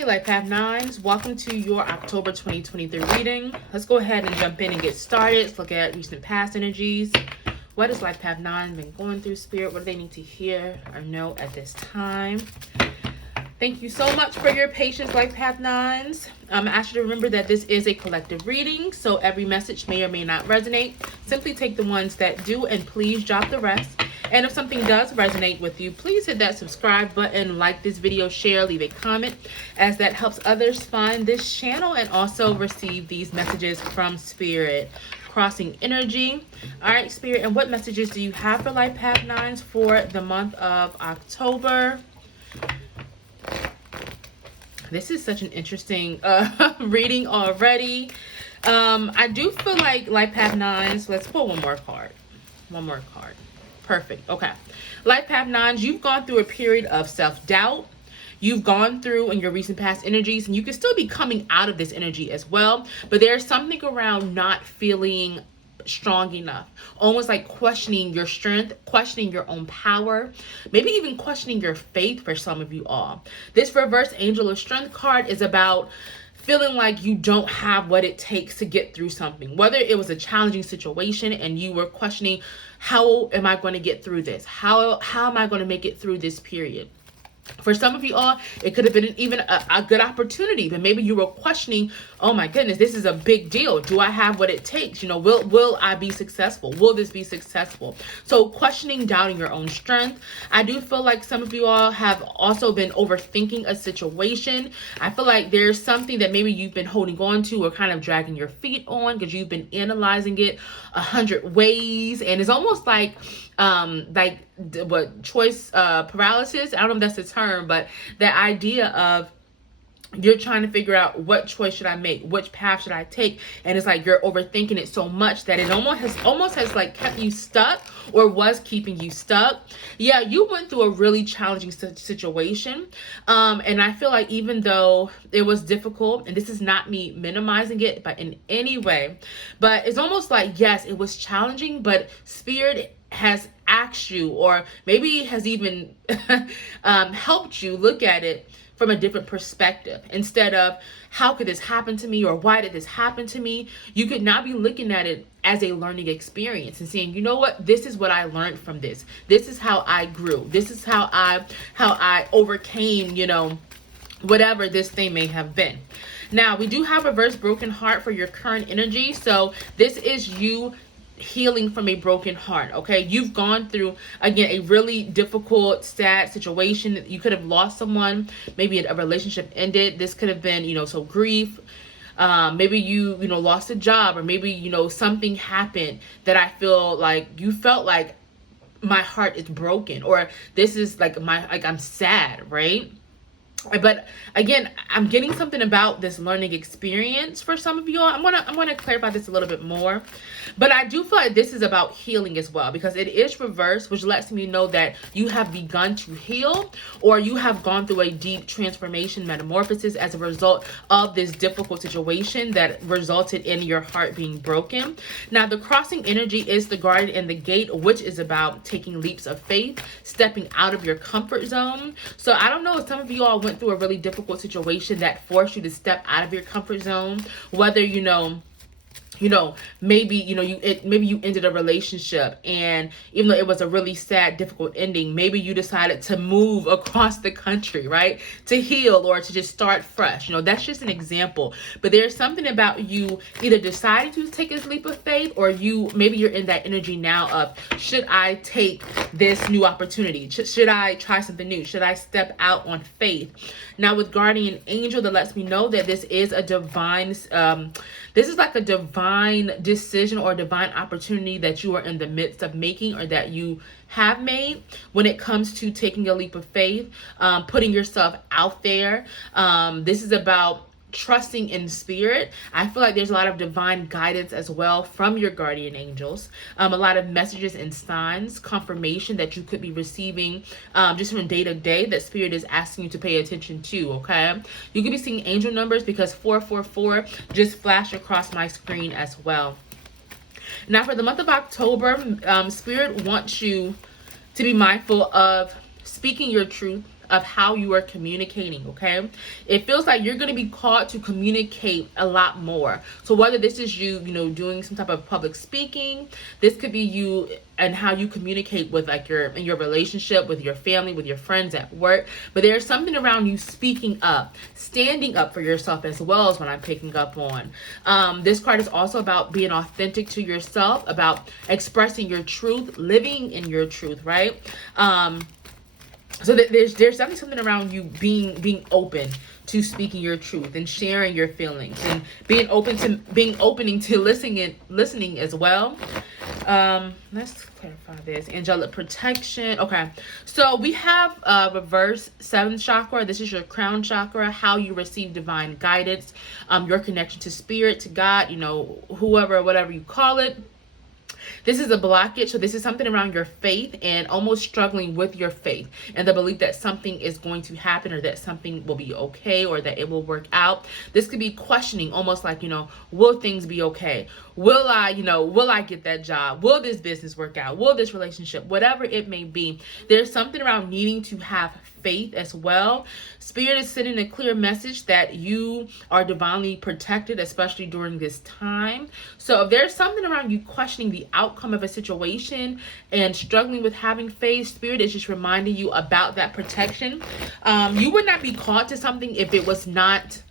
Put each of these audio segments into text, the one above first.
Hey Life Path 9s, welcome to your October 2023 reading. Let's go ahead and jump in and get started. Let's look at recent past energies. What has Life Path 9 been going through, Spirit? What do they need to hear or know at this time? Thank you so much for your patience, Life Path 9s. I ask you to remember that this is a collective reading, so every message may or may not resonate. Simply take the ones that do, and please drop the rest. And if something does resonate with you, please hit that subscribe button, like this video, share, leave a comment, as that helps others find this channel and also receive these messages from Spirit. Crossing energy. All right, Spirit, and what messages do you have for Life Path 9s for the month of October? This is such an interesting reading already. I do feel like Life Path 9s, let's pull one more card. One more card. Perfect. Okay. Life Path 9s, you've gone through a period of self-doubt. You've gone through in your recent past energies, and you can still be coming out of this energy as well. But there's something around not feeling strong enough, almost like questioning your strength, questioning your own power, maybe even questioning your faith for some of you all. This reverse Angel of Strength card is about feeling like you don't have what it takes to get through something, whether it was a challenging situation and you were questioning, how am I going to get through this? How am I going to make it through this period? For some of you all, it could have been even a good opportunity, but maybe you were questioning, oh my goodness, this is a big deal. Do I have what it takes? You know, will I be successful? Will this be successful? So questioning, doubting your own strength. I do feel like some of you all have also been overthinking a situation. I feel like there's something that maybe you've been holding on to or kind of dragging your feet on because you've been analyzing it 100 ways. And it's almost like what choice paralysis. I don't know if that's the term, but the idea of you're trying to figure out what choice should I make, which path should I take, and it's like you're overthinking it so much that it almost has like kept you stuck or was keeping you stuck. Yeah, you went through a really challenging situation, and I feel like even though it was difficult, and this is not me minimizing it, but in any way, but it's almost like, yes, it was challenging, but Spirit has asked you, or maybe has even helped you look at it from a different perspective. Instead of how could this happen to me, or why did this happen to me, you could now be looking at it as a learning experience and saying, you know what, this is what I learned from this. This is how I grew. This is how I overcame, you know, whatever this thing may have been. Now, we do have reverse broken heart for your current energy. So this is you healing from a broken heart. Okay, you've gone through, again, a really difficult, sad situation. You could have lost someone, maybe a relationship ended. This could have been, you know, so grief. Maybe you know, lost a job, or maybe, you know, something happened that I feel like you felt like my heart is broken, or this is like I'm sad, right? But again, I'm getting something about this learning experience for some of you all. I'm gonna clarify this a little bit more, but I do feel like this is about healing as well, because it is reversed, which lets me know that you have begun to heal, or you have gone through a deep transformation, metamorphosis, as a result of this difficult situation that resulted in your heart being broken. Now, the crossing energy is the guardian and the gate, which is about taking leaps of faith, stepping out of your comfort zone. So I don't know if some of you all went through a really difficult situation that forced you to step out of your comfort zone, whether maybe you ended a relationship, and even though it was a really sad, difficult ending, maybe you decided to move across the country, right, to heal or to just start fresh. You know, that's just an example. But there's something about you either deciding to take this leap of faith, or maybe you're in that energy now of, should I take this new opportunity? Should I try something new? Should I step out on faith? Now, with guardian angel, that lets me know that this is a divine this is like a divine decision or divine opportunity that you are in the midst of making, or that you have made when it comes to taking a leap of faith, putting yourself out there. This is about trusting in spirit. I feel like there's a lot of divine guidance as well from your guardian angels. A lot of messages and signs, confirmation that you could be receiving just from day to day that spirit is asking you to pay attention to, okay? You could be seeing angel numbers because 444 just flashed across my screen as well. Now for the month of October, spirit wants you to be mindful of speaking your truth, of how you are communicating, okay? It feels like you're going to be called to communicate a lot more. So whether this is you, doing some type of public speaking, this could be you and how you communicate with like in your relationship with your family, with your friends at work. But there's something around you speaking up, standing up for yourself as well as what I'm picking up on. This card is also about being authentic to yourself, about expressing your truth, living in your truth, right? So there's definitely something around you being open to speaking your truth and sharing your feelings and being opening to listening as well. Let's clarify this. Angelic protection. Okay, so we have reverse 7th chakra. This is your crown chakra, how you receive divine guidance, your connection to spirit, to God, whoever, whatever you call it. This is a blockage. So this is something around your faith and almost struggling with your faith and the belief that something is going to happen or that something will be okay or that it will work out. This could be questioning, almost like, will things be okay? Will I get that job? Will this business work out? Will this relationship, whatever it may be? There's something around needing to have faith as well. Spirit is sending a clear message that you are divinely protected, especially during this time. So if there's something around you questioning the outcome of a situation and struggling with having faith, Spirit is just reminding you about that protection. You would not be called to something if it was not,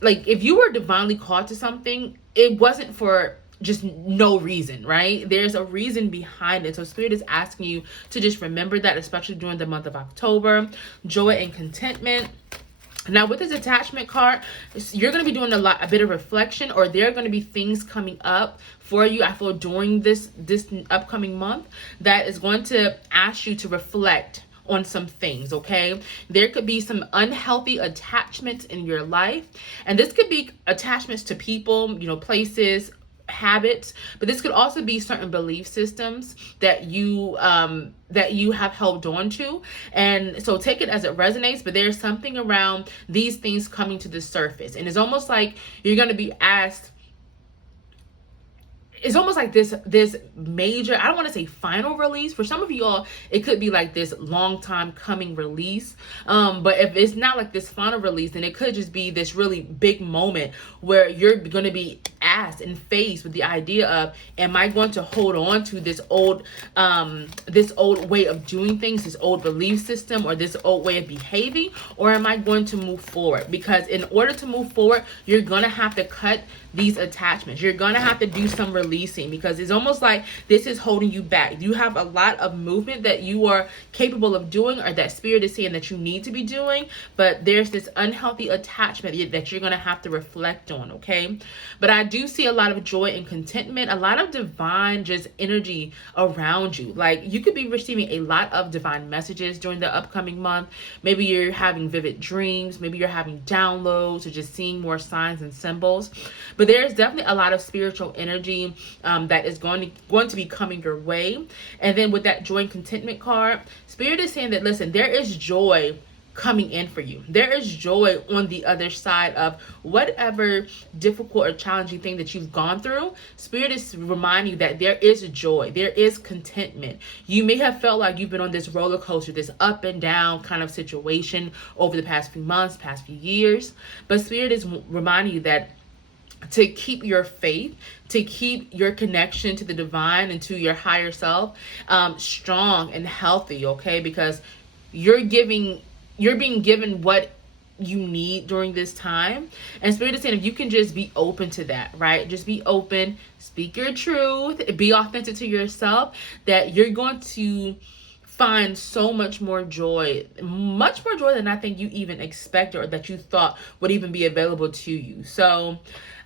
like, if you were divinely called to something, it wasn't for just no reason, right? There's a reason behind it. So Spirit is asking you to just remember that, especially during the month of October. Joy and contentment. Now with this attachment card, you're going to be doing a bit of reflection, or there are going to be things coming up for you, I feel, during this upcoming month that is going to ask you to reflect on some things, okay? There could be some unhealthy attachments in your life, and this could be attachments to people, places, habits, but this could also be certain belief systems that you have held on to. And so take it as it resonates, but there's something around these things coming to the surface, and it's almost like you're going to be asked. It's almost like this major, I don't want to say final release. For some of you all, it could be like this long time coming release. But if it's not like this final release, then it could just be this really big moment where you're going to be asked and faced with the idea of, am I going to hold on to this old way of doing things, this old belief system, or this old way of behaving, or am I going to move forward? Because in order to move forward, you're going to have to cut these attachments. You're going to have to do some releasing, because it's almost like this is holding you back. You have a lot of movement that you are capable of doing, or that Spirit is saying that you need to be doing, but there's this unhealthy attachment that you're going to have to reflect on, okay? But I do see a lot of joy and contentment, a lot of divine just energy around you. Like, you could be receiving a lot of divine messages during the upcoming month. Maybe you're having vivid dreams, maybe you're having downloads, or just seeing more signs and symbols. But there's definitely a lot of spiritual energy that is going to be coming your way. And then with that joy and contentment card, Spirit is saying that, listen, there is joy coming in for you. There is joy on the other side of whatever difficult or challenging thing that you've gone through. Spirit is reminding you that there is joy, there is contentment. You may have felt like you've been on this roller coaster, this up and down kind of situation over the past few months, past few years, but Spirit is reminding you that to keep your faith, to keep your connection to the divine and to your higher self strong and healthy, okay? Because you're being given what you need during this time. And Spirit is saying, if you can just be open to that, right? Just be open, speak your truth, be authentic to yourself, that you're going to find so much more joy than I think you even expected, or that you thought would even be available to you. So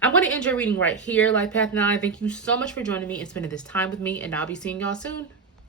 I'm going to end your reading right here, Life Path 9. Thank you so much for joining me and spending this time with me, and I'll be seeing y'all soon.